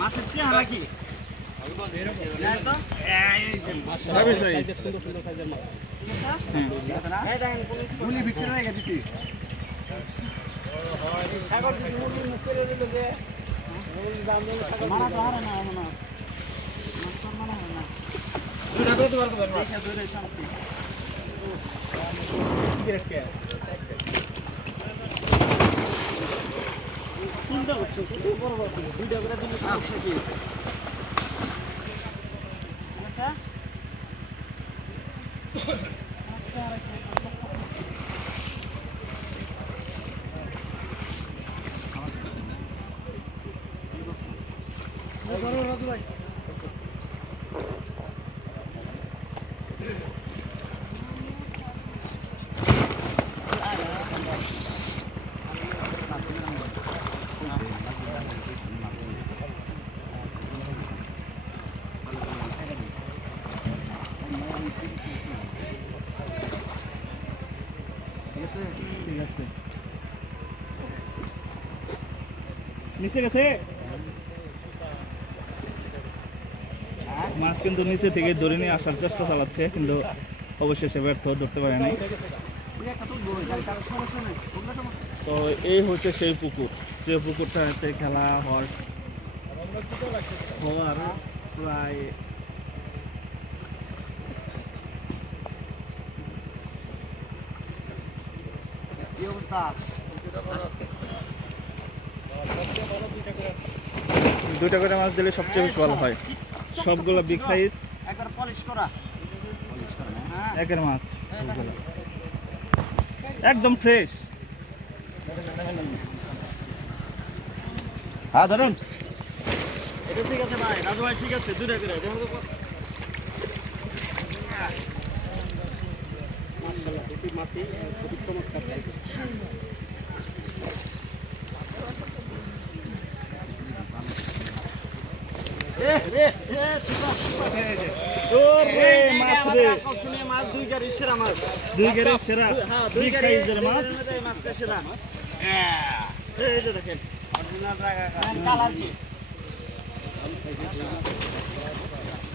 মাছের চেহারা কি গুলি বিক্রি হয়ে গেছি মারা তো হারে না না মারা হারে না শান্তি চিন্তা করছো শুধু বড় বড় দুইটা করে দিলে সমস্যা কি আচ্ছা রাজু ভাই ঠিক আছে নিচে গেছে মাছ কিন্তু নিচে থেকে ধরে নিয়ে আসার চেষ্টা চালাচ্ছে কিন্তু অবশেষে ব্যর্থ ধরতে পারে নাই। তো এই হচ্ছে সেই পুকুর যে পুকুরটাতে খেলা হওয়ার প্রায় দুইটা করে মাছ দিলে সবচেয়ে বেশি ভালো হয়। সবগুলো বিগ সাইজ একবার পলিশ করা একের মাছ একদম ফ্রেশ। হ্যাঁ ধরেন এটা ঠিক আছে ভাই রাজু ভাই ঠিক আছে দুইটা করে দেখো তো মাশাআল্লাহ এই মাছই খুব চমৎকার সাইজ। মাছ দুই গাড়ির সেরা মাছ দুই গাড়ির সেরা দুই সাইজের মাছ মাছটা সেরা এই যে দেখেন কালার কি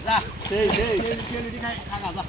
যা সেই সেই সেই খাই খাগা যা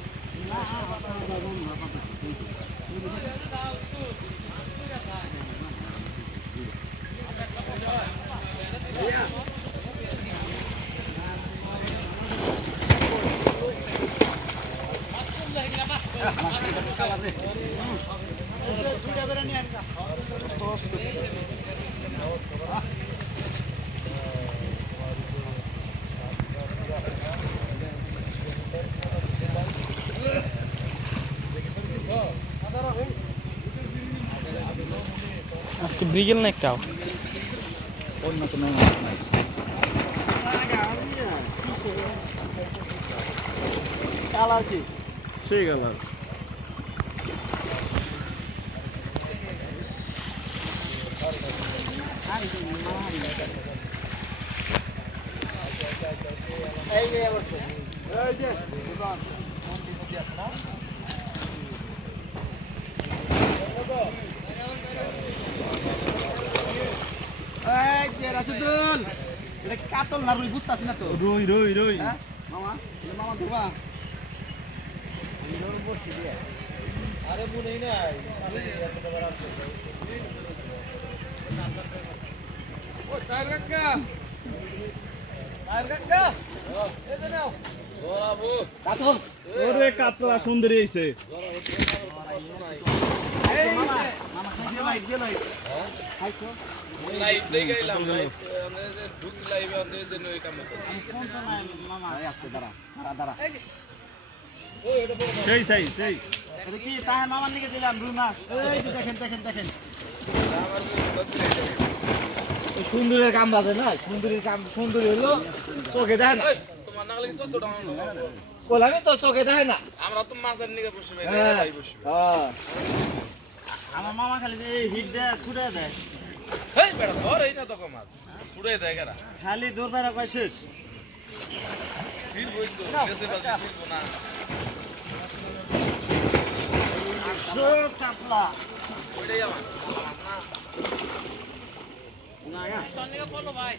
আজকে ব্রিগেল না একটাও অন্য কোনো মাছ নাই কালার কি সেই কালার এই যে এই যে রাশিদুল এটা কাতল না রুই বুঝতাছি না তো রুই রুই রুই মামা মামা ধোবা আরে মনেই নাই ও টায়ার কাকা টায়ার কাকা এই যে নাও গোরাবু কাতল ওরে কাতলা সুন্দরী হইছে এই মামা মামা খাইছে লাইট দে লাইট খাইছো লাইট দেই গেলাম লাইট আমাদের ঢুকছ লাইভে আমাদের জন্য এই কাম করতে ফোন তো নাই মামা এই আস্তে দাঁড়া দাঁড়া এই যে ওই এটা সেই সেই সেই এটা কি তাহার মামার নিকে দিলাম রুই মাছ এই যে দেখেন দেখেন দেখেন আমার বসলে এই সুন্দরের কাম বাজে না সুন্দরের কাম সুন্দরী হলো চোখে দেয় না তোমার না লাগি 14 টাকা বললাম তো চোখে দেয় না আমরা তো মাছের নিকে বসে ভাই বসে হ্যাঁ আমার মামা খালি এই হিট দেয় ছুড়ে দেয় হেই বেটা ধর এই না তো মাছ ছুড়ে দেয় কেরা খালি দূর বেরা কয় শেষ ফির বই তো গেছে বাজে ফিরবো না আশো কাতলা ওইটাই আমার না না তন্নিকে বলো ভাই